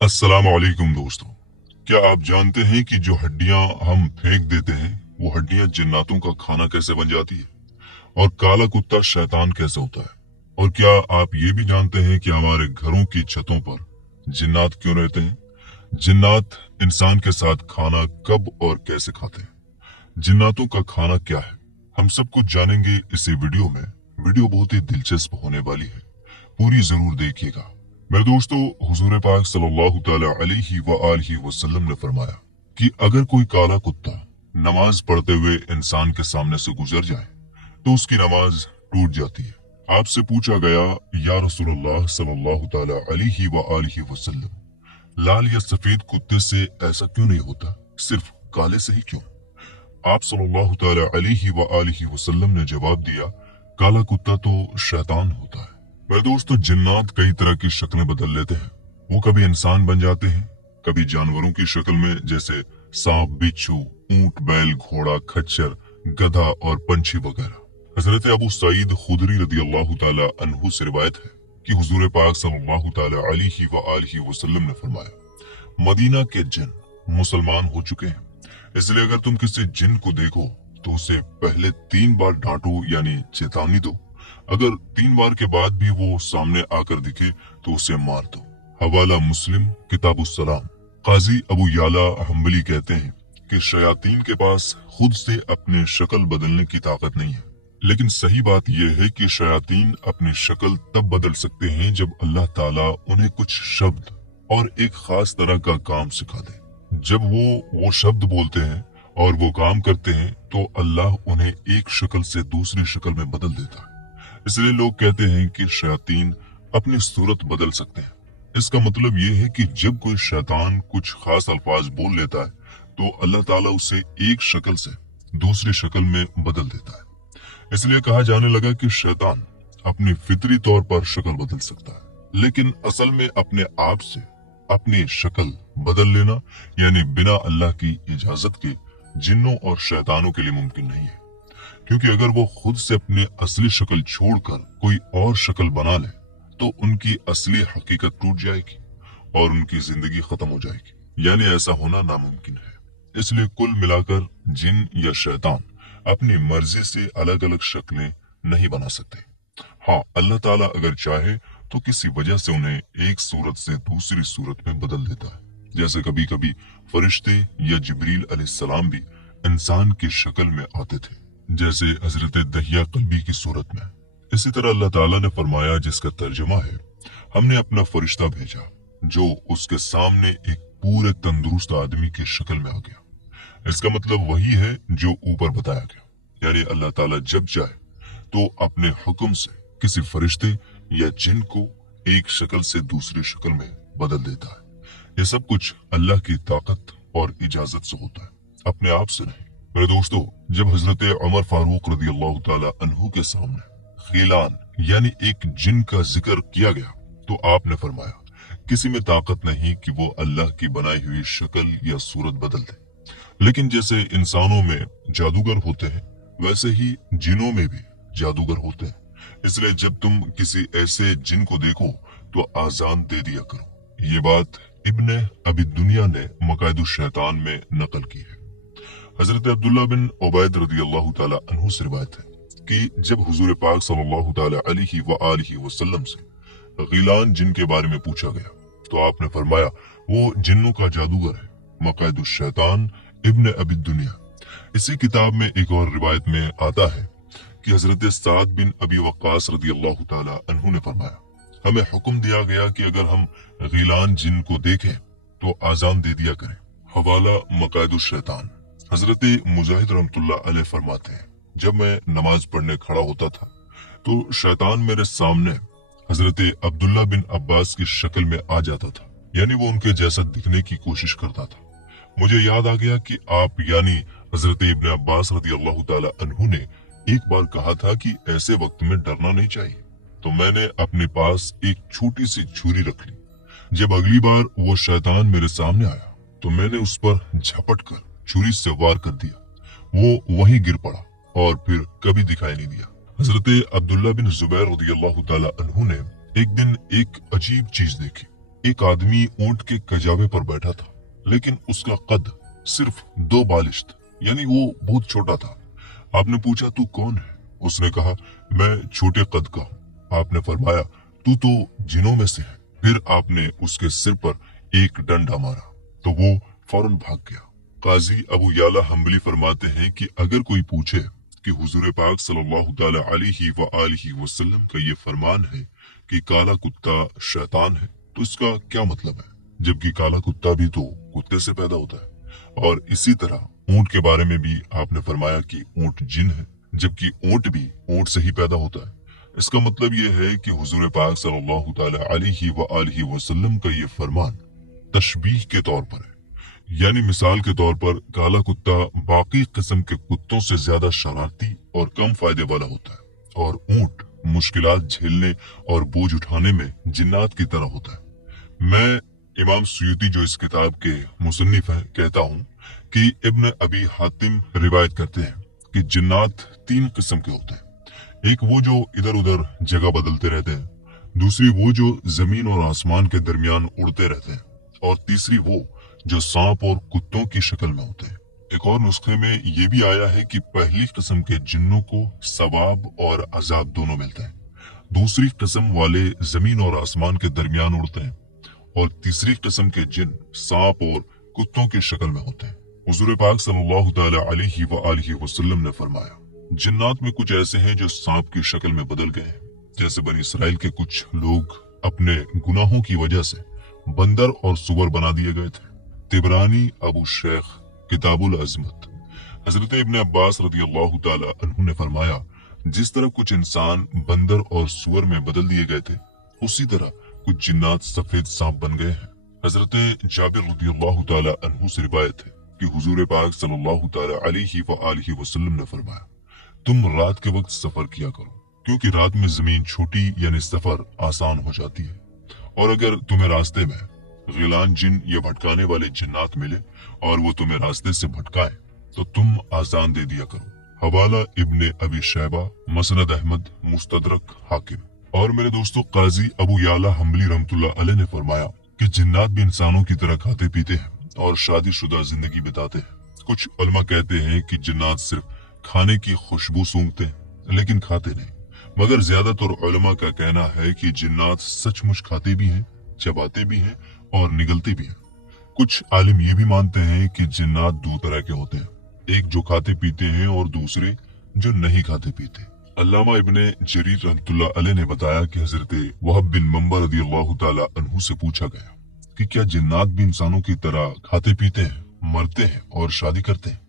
अस्सलाम वालेकुम दोस्तों। क्या आप जानते हैं कि जो हड्डियां हम फेंक देते हैं वो हड्डियां जिन्नातों का खाना कैसे बन जाती है, और काला कुत्ता शैतान कैसे होता है? और क्या आप ये भी जानते हैं कि हमारे घरों की छतों पर जिन्नात क्यों रहते हैं? जिन्नात इंसान के साथ खाना कब और कैसे खाते हैं? जिन्नातों का खाना क्या है, हम सब कुछ जानेंगे इसी वीडियो में। वीडियो बहुत ही दिलचस्प होने वाली है, पूरी जरूर देखिएगा। मेरे दोस्तों, हुजूर पाक सल्लल्लाहु तआला अलैहि व आलिहि वसल्लम ने फरमाया कि अगर कोई काला कुत्ता नमाज पढ़ते हुए इंसान के सामने से गुजर जाए तो उसकी नमाज टूट जाती है। आपसे पूछा गया, या रसूलुल्लाह सल्लल्लाहु तआला अलैहि व आलिहि वसल्लम, लाल या सफेद कुत्ते से ऐसा क्यों नहीं होता, सिर्फ काले से ही क्यों? आप सल्लल्लाहु तआला अलैहि व आलिहि वसल्लम ने जवाब दिया, काला कुत्ता तो शैतान होता है। मेरे दोस्तों, जिन्नात कई तरह की शक्लें बदल लेते हैं। वो कभी इंसान बन जाते हैं, कभी जानवरों की शक्ल में, जैसे सांप, बिच्छू, ऊंट, बैल, घोड़ा, खच्चर, गधा और पंछी वगैरह। हजरत अबू सईद खुदरी रदी अल्लाह तआला अन्हु से रिवायत है कि हुजूर पाक सल्लल्लाहु तआला अलैहि व आलिहि वसल्लम ने फरमाया, मदीना के जिन मुसलमान हो चुके हैं, इसलिए अगर तुम किसी जिन को देखो तो उसे पहले 3 बार डांटो, यानी चेतावनी दो। अगर 3 बार के बाद भी वो सामने आकर दिखे तो उसे मार दो। हवाला मुस्लिम किताबुस्सलाम। काजी अबू याला हम्बली कहते हैं कि शयातीन के पास खुद से अपने शक्ल बदलने की ताकत नहीं है, लेकिन सही बात यह है कि शयातीन अपनी शक्ल तब बदल सकते हैं जब अल्लाह ताला उन्हें कुछ शब्द और एक खास तरह का काम सिखा दे। जब वो शब्द बोलते हैं और वो काम करते हैं तो अल्लाह उन्हें एक शक्ल से दूसरी शक्ल में बदल देता है। इसलिए लोग कहते हैं कि शैतान अपनी सूरत बदल सकते हैं। इसका मतलब ये है कि जब कोई शैतान कुछ खास अल्फाज बोल लेता है तो अल्लाह ताला उसे एक शक्ल से दूसरी शक्ल में बदल देता है। इसलिए कहा जाने लगा कि शैतान अपनी फितरी तौर पर शक्ल बदल सकता है, लेकिन असल में अपने आप से अपनी शक्ल बदल लेना, यानी बिना अल्लाह की इजाजत के, जिन्नों और शैतानों के लिए मुमकिन नहीं है। क्योंकि अगर वो खुद से अपनी असली शक्ल छोड़कर कोई और शक्ल बना ले तो उनकी असली हकीकत टूट जाएगी और उनकी जिंदगी खत्म हो जाएगी, यानी ऐसा होना नामुमकिन है। इसलिए कुल मिलाकर जिन या शैतान अपनी मर्जी से अलग अलग शक्लें नहीं बना सकते। हाँ, अल्लाह ताला अगर चाहे तो किसी वजह से उन्हें एक सूरत से दूसरी सूरत में बदल देता है। जैसे कभी कभी फरिश्ते या जिब्रील अलैहिस्सलाम भी इंसान की शक्ल में आते थे, जैसे हजरत दहिया कल्बी की सूरत में। इसी तरह अल्लाह ताला ने फरमाया, जिसका तर्जुमा है, हमने अपना फरिश्ता भेजा जो उसके सामने एक पूरे तंदुरुस्त आदमी की शक्ल में आ गया। इसका मतलब वही है जो ऊपर बताया गया, यानी अल्लाह ताला जब चाहे तो अपने हुक्म से किसी फरिश्ते या जिन को एक शक्ल से दूसरी शक्ल में बदल देता है। ये सब कुछ अल्लाह की ताकत और इजाजत से होता है, अपने आप से नहीं। मेरे दोस्तों, जब हजरत उमर फारूक रदी अल्लाह ताला अन्हु के सामने खिलान यानी एक जिन का जिक्र किया गया तो आपने फरमाया, किसी में ताकत नहीं कि वो अल्लाह की बनाई हुई शक्ल या सूरत बदल दे। लेकिन जैसे इंसानों में जादूगर होते हैं, वैसे ही जिनों में भी जादूगर होते हैं। इसलिए जब तुम किसी ऐसे जिन को देखो तो आजान दे दिया करो। ये बात इब्ने अबी दुनिया ने मकायदुश शैतान में नकल की है। हजरत अब्दुल्ला बिन उबैद रदी अल्लाह ताला अन्हु से रिवायत है कि जब हुजूर पाक सल्लल्लाहु ताला अलैहि व आलिहि वसल्लम से गिलान जिन के बारे में पूछा गया तो आपने फरमाया, वो जिन्नों का जादूगर है, मकायदुश शैतान, इब्ने अबी दुनिया। इसी किताब में एक और रिवायत में आता है कि हजरत साद बिन अबी वक्कास रदी अल्लाह ताला अन्हु ने फरमाया, हमें हुक्म दिया गया कि अगर हम गिलान जिन को देखें तो आजान दे दिया करें। हवाला मकायदुश शैतान। हजरत मुजाहिद रहमतुल्लाह अलैह फरमाते हैं, जब मैं नमाज पढ़ने खड़ा होता था तो शैतान मेरे सामने हजरत अब्दुल्ला बिन अब्बास की शक्ल में आ जाता था, यानी वो उनके जैसा दिखने की कोशिश करता था। मुझे याद आ गया कि आप यानी हजरत इब्ने अब्बास रदी अल्लाह ताला अन्हु ने एक बार कहा था कि ऐसे वक्त में डरना नहीं चाहिए, तो मैंने अपने पास एक छोटी सी छुरी रख ली। जब अगली बार वो शैतान मेरे सामने आया तो मैंने उस पर झपट कर छुरी से वार कर दिया। वो वहीं गिर पड़ा और फिर कभी दिखाई नहीं दिया। हजरत अब्दुल्ला बिन जुबैर रज़ियल्लाहु ताला अन्हु ने एक दिन एक अजीब चीज देखी। एक आदमी ऊंट के कजावे पर बैठा था, लेकिन उसका कद सिर्फ 2 बालिश था, यानी वो बहुत छोटा था। आपने पूछा तू कौन है? उसने कहा मैं छोटे कद का हूँ। आपने फरमाया तू तो जिनों में से है। फिर आपने उसके सिर पर एक डंडा मारा तो वो फौरन भाग गया। काजी अबू याला हम्बली फरमाते हैं कि अगर कोई पूछे कि हुजूर पाक सल्लल्लाहु ताला अलैहि व आलिहि वसल्लम का ये फरमान है कि काला कुत्ता शैतान है, तो इसका क्या मतलब है, जबकि काला कुत्ता भी तो कुत्ते से पैदा होता है। और इसी तरह ऊंट के बारे में भी आपने फरमाया कि ऊंट जिन है, जबकि ऊंट भी ऊंट से ही पैदा होता है। इसका मतलब ये है कि हुजूर पाक सल्लल्लाहु ताला अलैहि व आलिहि वसल्लम का ये फरमान तशबीह के तौर पर है, यानी मिसाल के तौर पर काला कुत्ता बाकी किस्म के कुत्तों से ज्यादा शरारती और कम फायदे वाला होता है, और ऊंट मुश्किलात झेलने और बोझ उठाने में जिन्नात की तरह होता है। मैं इमाम सुयूती जो इस किताब के मुसन्निफ है कहता हूँ कि इब्न अबी हातिम रिवायत करते हैं कि जिन्नात 3 किस्म के होते हैं। एक वो जो इधर उधर जगह बदलते रहते हैं, दूसरी वो जो जमीन और आसमान के दरमियान उड़ते रहते हैं, और तीसरी वो जो सांप और कुत्तों की शक्ल में होते हैं। एक और नुस्खे में ये भी आया है कि पहली किस्म के जिन्नों को सवाब और अजाब दोनों मिलते हैं, दूसरी किस्म वाले जमीन और आसमान के दरमियान उड़ते हैं, और तीसरी किस्म के जिन सांप और कुत्तों की शक्ल में होते हैं। हुजूर पाक सल्लल्लाहु ताला अलैहि व आलिहि वसल्लम ने फरमाया जिन्नात में कुछ ऐसे हैं जो सांप की शक्ल में बदल गए हैं, जैसे बनी इसराइल के कुछ लोग अपने गुनाहों की वजह से बंदर और सुअर बना दिए गए थे। तिबरानी अबू शेख किताबुल अजमत। हजरत इब्न अब्बास रदियल्लाहु ताला अन्हु ने फरमाया जिस तरह कुछ इंसान बंदर और सुअर में बदल दिए गए थे, उसी तरह कुछ जिन्नात सफेद सांप बन गए हैं। हजरत जाबिर रदियल्लाहु ताला अन्हु से रिवायत है कि हुजूर पाक सल्लल्लाहु ताला अलैहि व आलिहि वसल्लम ने फरमाया तुम रात के वक्त सफर किया करो, क्योंकि रात में जमीन छोटी यानी सफर आसान हो जाती है। और अगर तुम्हें रास्ते में गिलान जिन या भटकाने वाले जिन्नात मिले और वो तुम्हें रास्ते से भटकाए तो तुम आजान दे दिया करो। हवाला इब्ने अबी शैबा, मसनद अहमद, मुस्तदरक हाकिम। और मेरे दोस्तों काजी अबू याला हम्बली रहमतुल्लाह अलैह ने फरमाया कि जिन्नात भी इंसानों की तरह खाते पीते हैं और शादीशुदा जिंदगी बिताते हैं। कुछ उलमा कहते हैं कि जिन्नात सिर्फ खाने की खुशबू सूंघते हैं लेकिन खाते नहीं, मगर ज्यादातर उलमा का कहना है कि जिन्नात सचमुच खाते भी हैं, चबाते भी हैं और निगलते भी हैं। कुछ आलिम ये भी मानते हैं कि जिन्नात 2 तरह के होते हैं, एक जो खाते पीते हैं और दूसरे जो नहीं खाते पीते। अल्लामा इब्ने जरीर रहमतुल्लाह अलैह ने बताया कि हजरत वहब बिन मंबर रदियल्लाहु ताला अन्हु से पूछा गया कि क्या जिन्नात भी इंसानों की तरह खाते पीते हैं, मरते हैं और शादी करते हैं?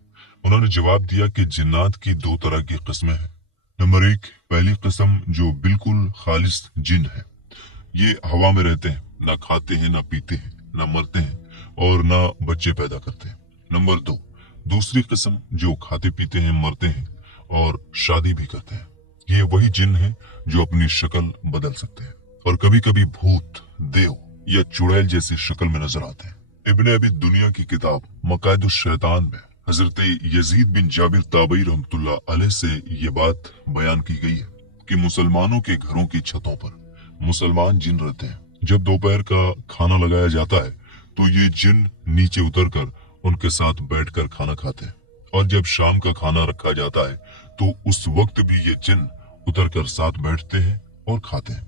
उन्होंने जवाब दिया कि जिन्नात की 2 तरह की किस्में हैं। नंबर 1, पहली किस्म जो बिल्कुल खालिस जिन है, ये हवा में रहते हैं, ना खाते हैं, ना पीते हैं, ना मरते हैं और ना बच्चे पैदा करते हैं। नंबर 2, दूसरी किस्म जो खाते पीते हैं, मरते हैं और शादी भी करते हैं। ये वही जिन है जो अपनी शक्ल बदल सकते हैं और कभी कभी भूत, देव या चुड़ैल जैसी शक्ल में नजर आते हैं। इब्ने अबी दुनिया की किताब मकायदुश शैतान में हजरत यजीद बिन जाबिर ताबई रहमतुल्लाह अलैह से ये बात बयान की गई है कि मुसलमानों के घरों की छतों पर मुसलमान जिन रहते हैं। जब दोपहर का खाना लगाया जाता है तो ये जिन नीचे उतरकर उनके साथ बैठकर खाना खाते हैं, और जब शाम का खाना रखा जाता है तो उस वक्त भी ये जिन उतरकर साथ बैठते हैं और खाते हैं।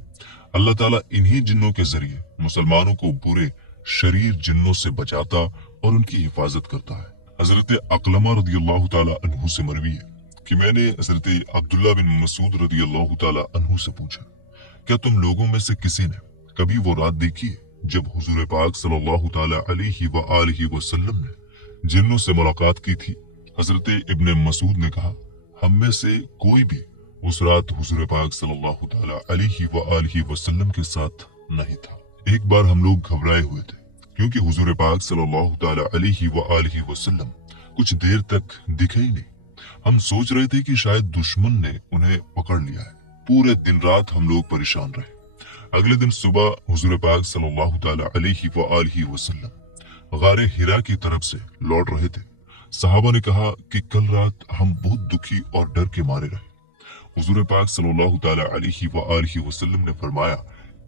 अल्लाह ताला इन्हीं जिन्नों के जरिए मुसलमानों को बुरे शरीर जिन्नों से बचाता और उनकी हिफाजत करता है। हजरत अकलमा रदियल्लाहु ताला अन्हु से मरवी है कि मैंने हजरत अब्दुल्ला बिन मसूद रदियल्लाहु ताला अन्हु से पूछा, क्या तुम लोगों में से किसी ने कभी वो रात देखी है जब हुजूर पाक सल्लल्लाहु ताला अलैहि व आलिहि वसल्लम ने जिन्नों से मुलाकात की थी? हजरत इब्ने मसूद ने कहा, हम में से कोई भी उस रात हुजूर पाक सल्लल्लाहु ताला अलैहि व आलिहि वसल्लम के साथ नहीं था। एक बार हम लोग घबराए हुए थे क्योंकि हुजूर पाक सल्लल्लाहु ताला अलैहि व आलिहि वसल्लम कुछ देर तक दिखे ही नहीं। हम सोच रहे थे कि शायद दुश्मन ने उन्हें पकड़ लिया है। पूरे दिन रात हम लोग परेशान रहे। अगले दिन सुबह हुजूर पाक सल्लल्लाहु ताला अलैहि व आलिहि वसल्लम गारे हिरा की तरफ से लौट रहे थे। सहाबा ने कहा कि कल रात हम बहुत दुखी और डर के मारे रहे। हुजूर पाक सल्लल्लाहु ताला अलैहि व आलिहि वसल्लम ने फरमाया,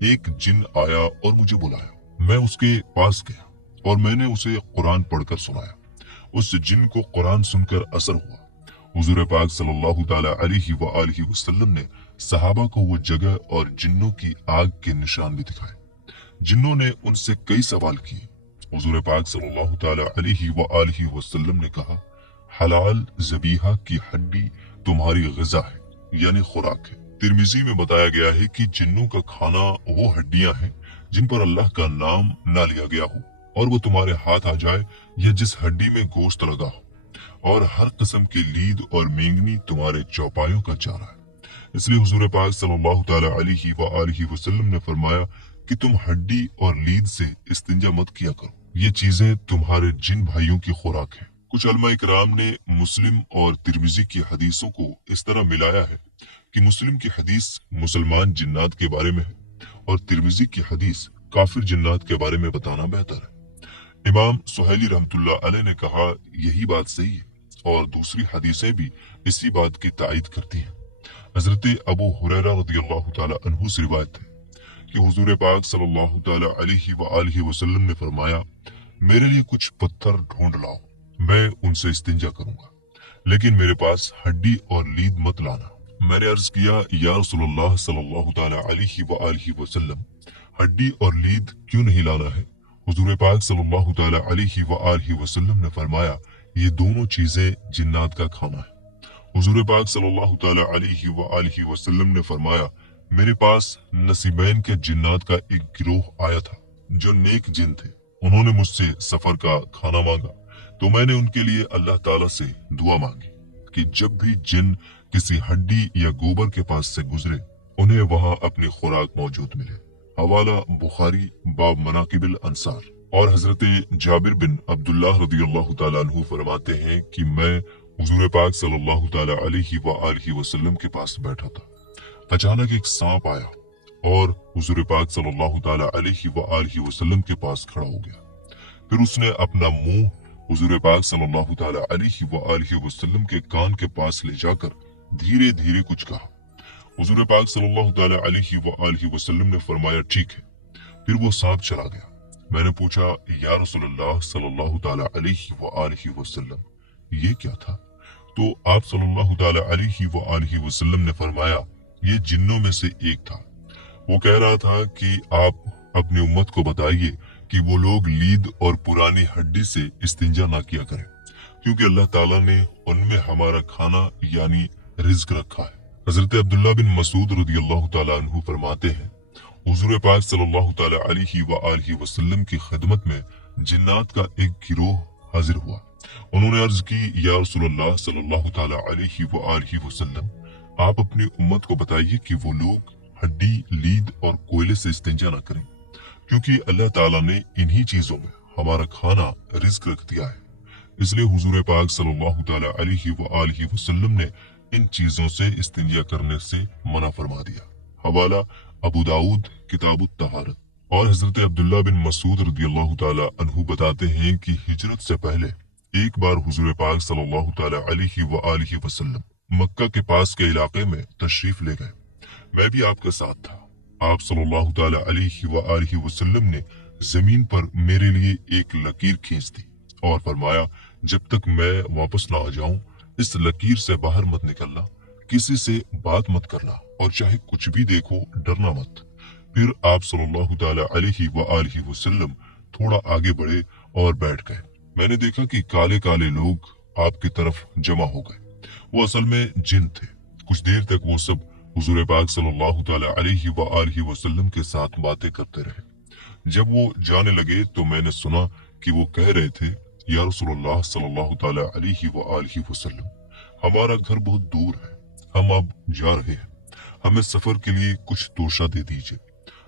एक जिन आया और मुझे बुलाया। मैं उसके पास गया और मैंने उसे कुरान पढ़कर सुनाया। उस जिन को कुरान सुनकर असर हुआ। हुजूर पाक सल्लल्लाहु ताला अलैहि व आलिहि वसल्लम ने सहाबा को वो जगह और जिन्नों की आग के निशान भी दिखाए। जिन्नों ने उनसे कई सवाल किए। हुजूर पाक सल्लल्लाहु ताला अलैहि व आलिहि वसल्लम ने कहा, हलाल ज़बीहा की हड्डी तुम्हारी ग़िज़ा है, यानी खुराक है। तिरमिज़ी में बताया गया है कि जिन्नों का खाना वो हड्डियां हैं जिन पर अल्लाह का नाम ना लिया गया हो और वो तुम्हारे हाथ आ जाए, या जिस हड्डी में गोश्त लगा हो, और हर किस्म की लीद और मेंगनी तुम्हारे चौपायों का चारा है। इसलिए हुजूर पाक सल्लल्लाहु ताला अलैहि व आलिहि वसल्लम ने फरमाया कि तुम हड्डी और लीद से इस्तिंजा मत किया करो, ये चीजें तुम्हारे जिन भाइयों की खुराक है। कुछ उलमा इकराम ने मुस्लिम और तिरमिज़ी की हदीसों को इस तरह मिलाया है कि मुस्लिम की हदीस मुसलमान जिन्नात के बारे में है और तिरमिज़ी की हदीस काफिर जिन्नात के बारे में बताना बेहतर है। इमाम सुहैली रहमतुल्लाह अलैह ने कहा, यही बात सही है, और दूसरी हदीसें भी इसी बात की तायद करती हैं। हजरत अबू हुरैरा रज़ियल्लाहु ताला अन्हु से रिवायत है कि हुजूर पाक सल्लल्लाहु ताला अलैहि व आलिहि वसल्लम ने फरमाया, मेरे लिए कुछ पत्थर ढूंढ लाओ, मैं उनसे इस्तिंजा करूंगा, लेकिन मेरे पास हड्डी और लीद मत लाना। मैंने अर्ज किया, या रसूलुल्लाह सल्लल्लाहु ताला अलैहि व आलिहि वसल्लम, हड्डी और लीद क्यों नहीं लाना है? हुजूर पाक सल्लल्लाहु ताला अलैहि व आलिहि वसल्लम ने फरमाया, ये दोनों चीजें जिन्नात का खाना है। हुजूर पाक सल्लल्लाहु ताला अलैहि व आलिहि वसल्लम ने फरमाया, मेरे पास नसीबैन के जिन्नात का एक गिरोह आया था जो नेक जिन थे। उन्होंने मुझसे सफर का खाना मांगा तो मैंने उनके लिए अल्लाह ताला से दुआ मांगी कि जब भी जिन किसी हड्डी या गोबर के पास से गुजरे उन्हें वहां अपनी खुराक मौजूद मिले। हवाला बुखारी बाब मनाकिबिल अंसार। और हजरत जाबिर बिन अब्दुल्लाह रज़ियल्लाहु ताला अन्हु फरमाते हैं कि मैं हुजूर पाक सल्लल्लाहु ताला अलैहि व आलिहि वसल्लम के पास बैठा था। अचानक एक सांप आया और हुजूर पाक सल्लल्लाहु ताला अलैहि व आलिहि वसल्लम के पास खड़ा हो गया। फिर उसने अपना मुंह हुजूर पाक सल्लल्लाहु ताला अलैहि व आलिहि वसल्लम के कान के पास ले जाकर धीरे धीरे कुछ कहा। हुजूर पाक सल्लल्लाहु ताला अलैहि व आलिहि वसल्लम ने फरमाया, ठीक है। फिर वो सांप चला गया। मैंने पूछा, या रसूलुल्लाह सल्लल्लाहु ताला अलैहि व आलिहि वसल्लम, ये क्या था? तो आप सल्लल्लाहु ताला अलैहि व आलिहि वसल्लम ने फरमाया, ये जिन्नों में से एक था। वो कह रहा था कि आप अपनी उम्मत को बताइए कि वो लोग लीद और पुरानी हड्डी से इस्तिंजा ना किया करें, क्योंकि अल्लाह ताला ने उनमें हमारा खाना यानी रिज्क रखा है। हजरत अब्दुल्लाह बिन मसूद रज़ियल्लाहु ताला अन्हु फरमाते हैं, हुजूर पाक सल्लल्लाहु ताला अलैहि व आलिहि वसल्लम की खिदमत में जिन्नात का एक गिरोह हाजिर हुआ। उन्होंने अर्ज की, या रसूलुल्लाह सल्लल्लाहु ताला अलैहि व आलिहि वसल्लम, आप अपनी उम्मत को बताइए कि वो लोग हड्डी, लीद और कोयले से इस्तिंजा न करें, क्योंकि अल्लाह ताला ने इन्हीं चीजों में हमारा खाना रिज्क रख दिया है। इसलिए हुजूर पाक सल्लल्लाहु ताला अलैहि व आलिहि वसल्लम ने इन चीजों से इस्तिंजा करने से मना फरमा दिया। हवाला अबू दाऊद किताबुत तहारत। और हजरत अब्दुल्लाह बिन मसूद रज़ियल्लाहु ताला अन्हु बताते हैं कि हिजरत से पहले एक बार हुजूर पाक सल्लल्लाहु ताला अलैहि व आलिहि वसल्लम मक्का के पास के इलाके में तशरीफ ले गए। मैं भी आपके साथ था। आप सल्लल्लाहु ताला अलैहि व आलिहि वसल्लम ने जमीन पर मेरे लिए एक लकीर खींच दी और फरमाया, जब तक मैं वापस ना आ जाऊं इस लकीर से बाहर मत निकलना, किसी से बात मत करना, और चाहे कुछ भी देखो डरना मत। फिर आप सल्लल्लाहु ताला अलैहि व आलिहि वसल्लम थोड़ा आगे बढ़े और बैठ गए। मैंने देखा कि काले काले लोग आपकी तरफ जमा हो गए। वो असल में जिन थे। कुछ देर तक वो सब हुजूर पाक सल्लल्लाहु ताला अलैहि व आलिहि वसल्लम के साथ बातें करते रहे। जब वो जाने लगे तो मैंने सुना कि वो कह रहे थे, या रसूलुल्लाह सल्लल्लाहु ताला अलैहि व आलिहि वसल्लम, हमारा घर बहुत दूर है, हम अब जा रहे हैं, हमें सफर के लिए कुछ तोशा दे दीजिए।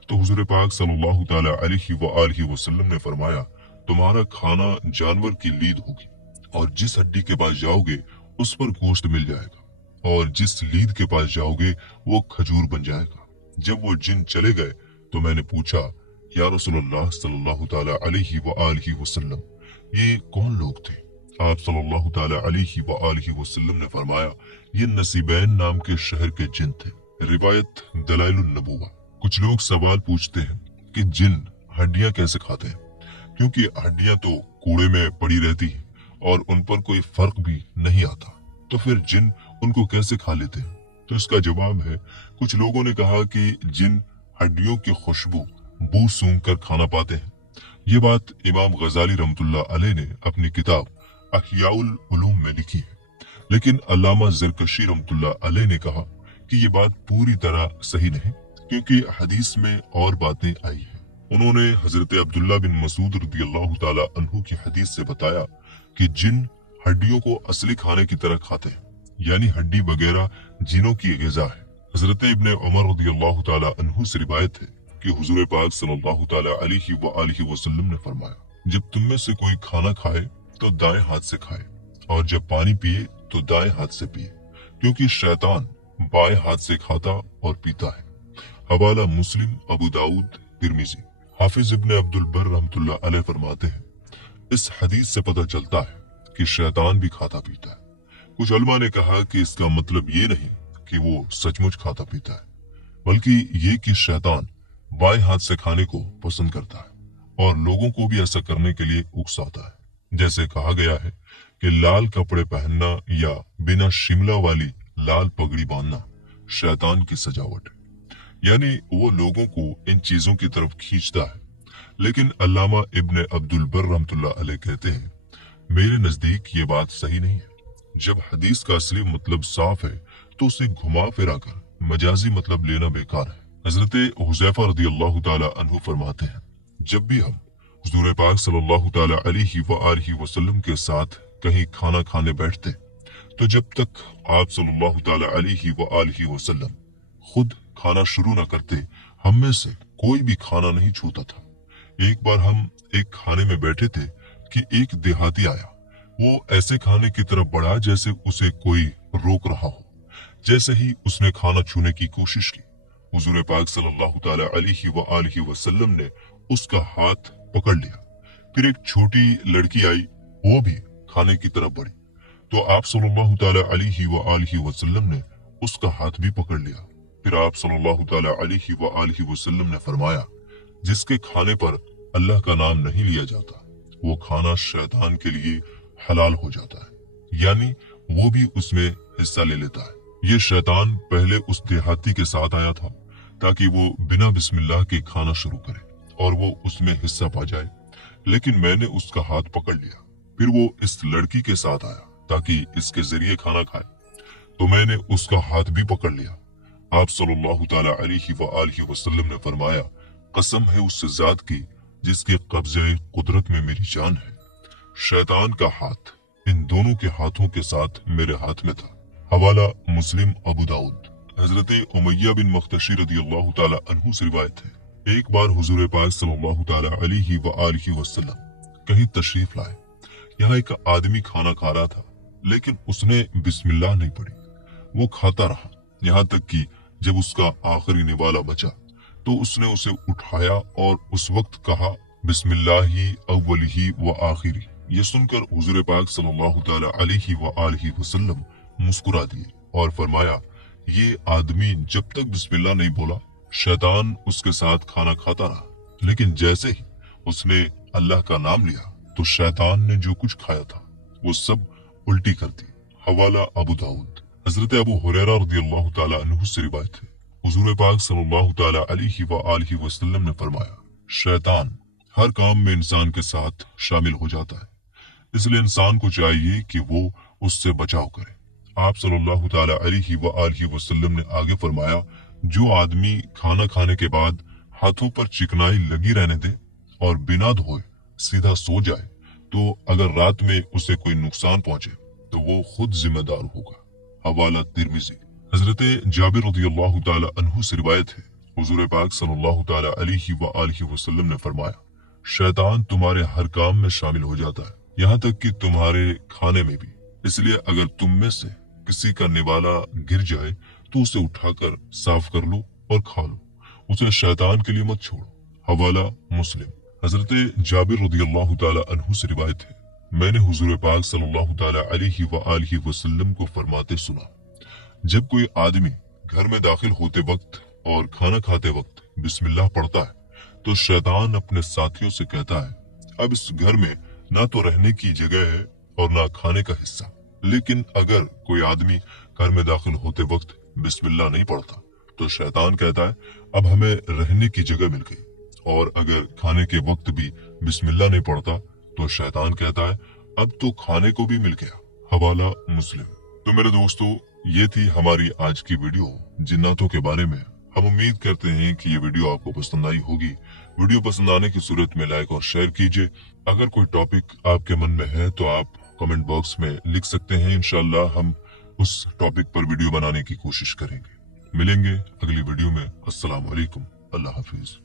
तो हुजूर पाक सल्लल्लाहु ताला अलैहि व आलिहि वसल्लम ने फरमाया, तुम्हारा खाना जानवर की लीद होगी, और जिस हड्डी के पास जाओगे उस पर गोश्त मिल जाएगा, और जिस लीद के पास जाओगे वो खजूर बन जाएगा। जब वो जिन चले गए तो मैंने पूछा, या रसूलुल्लाह सल्लल्लाहु ताला अलैहि व आलिहि वसल्लम, ये कौन लोग थे? आप सल्लल्लाहु ताला अलैहि व आलिहि वसल्लम ने फरमाया, ये नसीबैन नाम के शहर के जिन थे। रिवायत दलाइलुन नबुवा। कुछ लोग सवाल पूछते हैं कि जिन हड्डियां कैसे खाते हैं, क्योंकि हड्डियां तो कूड़े में पड़ी रहती हैं और उन पर कोई फर्क भी नहीं आता, तो फिर जिन उनको कैसे खा लेते हैं? तो इसका जवाब है, कुछ लोगों ने कहा कि जिन हड्डियों की खुशबू बू सूंघ कर खाना पाते हैं। ये बात इमाम गजाली रहमतुल्लाह अलैह ने अपनी किताब अहयाउल उलूम में लिखी है, लेकिन अल्लामा ज़रकशी रहमतुल्लाह अलैह ने कहा कि ये बात पूरी तरह सही नहीं, क्योंकि हदीस में और बातें आई हैं। उन्होंने हजरत अब्दुल्ला बिन मसूद रदियल्लाहु ताला अन्हु की हदीस से बताया कि जिन हड्डियों को असली खाने की तरह खाते हैं, यानी हड्डी वगैरह जिनों की ग़िज़ा है। हजरत इब्ने उमर रदियल्लाहु ताला अन्हु से रिवायत है कि हुजूर पाक सल्लल्लाहु ताला अलैहि व आलिहि वसल्लम ने फरमाया, जब तुम में से कोई खाना खाए तो दाएं हाथ से खाए, और जब पानी पिए तो दाएं हाथ से पिए, क्योंकि शैतान बाएं हाथ से खाता और पीता है। हवाला मुस्लिम, अबू दाऊद, तिर्मिज़ी। हाफिज इब्ने अब्दुल बर रहमतुल्लाह अलैह फरमाते हैं, इस हदीस से पता चलता है कि शैतान भी खाता पीता है। कुछ उलमा ने कहा कि इसका मतलब ये नहीं कि वो सचमुच खाता पीता है, बल्कि ये कि शैतान बाएं हाथ से खाने को पसंद करता है और लोगों को भी ऐसा करने के लिए उकसाता है। जैसे कहा गया है कि लाल कपड़े पहनना या बिना शिमला वाली लाल पगड़ी बांधना शैतान की सजावट है, यानी वो लोगों को इन चीजों की तरफ खींचता है। लेकिन अल्लामा इब्ने अब्दुल बर रहमतुल्लाह अलैह कहते हैं, मेरे नजदीक ये बात सही नहीं है। जब हदीस का असली मतलब साफ है तो उसे घुमा फिरा कर मजाजी मतलब लेना बेकार है। हजरत हुज़ैफा रदियल्लाहु ताला अन्हु फरमाते हैं, जब भी हम हुजूर पाक सल्लल्लाहु ताला अलैहि व आलिहि वसल्लम के साथ कहीं खाना खाने बैठते, तो जब तक आप सल्लल्लाहु ताला अलैहि व आलिहि वसल्लम खुद खाना शुरू न करते, हम में से कोई भी खाना नहीं छूता था। एक बार हम एक खाने में बैठे थे कि एक देहाती आया। वो ऐसे खाने की तरफ बढ़ा जैसे उसे कोई रोक रहा हो। जैसे ही उसने खाना छूने की कोशिश की, हुजूर पाक सल्लल्लाहु ताला अलैहि व आलिहि वसल्लम ने उसका हाथ पकड़ लिया। फिर एक छोटी लड़की आई, वो भी खाने की तरफ बढ़ी, तो आप सल्लल्लाहु ताला अलैहि व आलिहि वसल्लम ने उसका हाथ भी पकड़ लिया। फिर आप सल्लल्लाहु ताला अलैहि व आलिहि वसल्लम ने फरमाया, जिसके खाने पर अल्लाह का नाम नहीं लिया जाता, वो खाना शैतान के लिए हलाल हो जाता है, यानी वो भी उसमें हिस्सा ले लेता है। ये शैतान पहले उस देहाती के साथ आया था ताकि वो बिना बिस्मिल्लाह के खाना शुरू करे और वो उसमें हिस्सा पा जाए, लेकिन मैंने उसका हाथ पकड़ लिया। फिर वो इस लड़की के साथ आया ताकि इसके जरिए खाना खाए, तो मैंने उसका हाथ भी पकड़ लिया। आप सल्लल्लाहु ताला अलैहि व आलिहि वसल्लम ने फरमाया, कसम है उस जात की जिसके कब्जे कुदरत में मेरी जान है, शैतान का हाथ इन दोनों के हाथों के साथ मेरे हाथ में था। हवाला मुस्लिम, अबू दाऊद। हजरत उमैया बिन मख्तशी रदियल्लाहु ताला अन्हु से रिवायत है, एक बार हुजूर पाक सल्लल्लाहु ताला अलैहि व आलिहि वसल्लम कहीं तशरीफ लाए। यहाँ एक आदमी खाना खा रहा था, लेकिन उसने बिस्मिल्लाह नहीं पढ़ी। वो खाता रहा, यहाँ तक कि जब उसका आखिरी निवाला बचा तो उसने उसे उठाया और उस वक्त कहा, बिस्मिल्लाहि अव्वलिही व आखिरी। ये सुनकर हुजूर पाक सल्लल्लाहु ताला अलैहि व आलिहि वसल्लम मुस्कुरा दिए और फरमाया, ये आदमी जब तक बिस्मिल्लाह नहीं बोला, शैतान उसके साथ खाना खाता रहा, लेकिन जैसे ही उसने अल्लाह का नाम लिया तो शैतान ने जो कुछ खाया था वो सब उल्टी कर दी। हवाला अबू दाऊद। हजरत अबू हुरैरा रदियल्लाहु ताला अन्हु से रिवायत है, हुजूर पाक सल्लल्लाहु ताला अलैहि व आलिहि वसल्लम ने फरमाया, शैतान हर काम में इंसान के साथ शामिल हो जाता है, इसलिए इंसान को चाहिए कि वो उससे बचाव करे। आप सल्लल्लाहु ताला अलैहि व आलिहि वसल्लम ने आगे फरमाया, जो आदमी खाना खाने के बाद हाथों पर चिकनाई लगी रहने दे और बिना धोए सीधा सो जाए, तो अगर रात में उसे कोई नुकसान पहुंचे तो वो खुद जिम्मेदार होगा। हवाला तिर्मिज़ी। हजरत जाबिर रदियल्लाहु ताला अन्हु से रिवायत है, हुजूर पाक सल्लल्लाहु ताला अलैहि व आलिहि वसल्लम ने फरमाया, शैतान तुम्हारे हर काम में शामिल हो जाता है, यहाँ तक कि तुम्हारे खाने में भी। इसलिए अगर तुम में से किसी का निवाला गिर जाए तो उसे उठाकर साफ कर लो और खा लो, उसे शैतान के लिए मत छोड़ो। हवाला मुस्लिम। हजरत जाबिर रदियल्लाहु ताला अन्हु से रिवायत है, मैंने हुजूर पाक सल्लल्लाहु ताला अलैहि व आलिहि वसल्लम को फरमाते सुना, जब कोई आदमी घर में दाखिल होते वक्त और खाना खाते वक्त बिस्मिल्लाह पढ़ता है तो शैतान अपने साथियों से कहता है अब इस घर में ना तो रहने की जगह है और ना खाने का हिस्सा, लेकिन अगर कोई आदमी घर में दाखिल होते वक्त बिस्मिल्लाह नहीं पढ़ता तो शैतान कहता है अब हमें रहने की जगह मिल गई, और अगर खाने के वक्त भी बिस्मिल्लाह नहीं पढ़ता तो शैतान कहता है अब तो खाने को भी मिल गया। हवाला मुस्लिम। तो मेरे दोस्तों, ये थी हमारी आज की वीडियो जिन्नातों के बारे में। हम उम्मीद करते हैं कि ये वीडियो आपको पसंद आई होगी। वीडियो पसंद आने की सूरत में लाइक और शेयर कीजिए। अगर कोई टॉपिक आपके मन में है तो आप कमेंट बॉक्स में लिख सकते हैं। इंशाल्लाह हम उस टॉपिक पर वीडियो बनाने की कोशिश करेंगे। मिलेंगे अगली वीडियो में। अस्सलाम वालेकुम। अल्लाह हाफिज।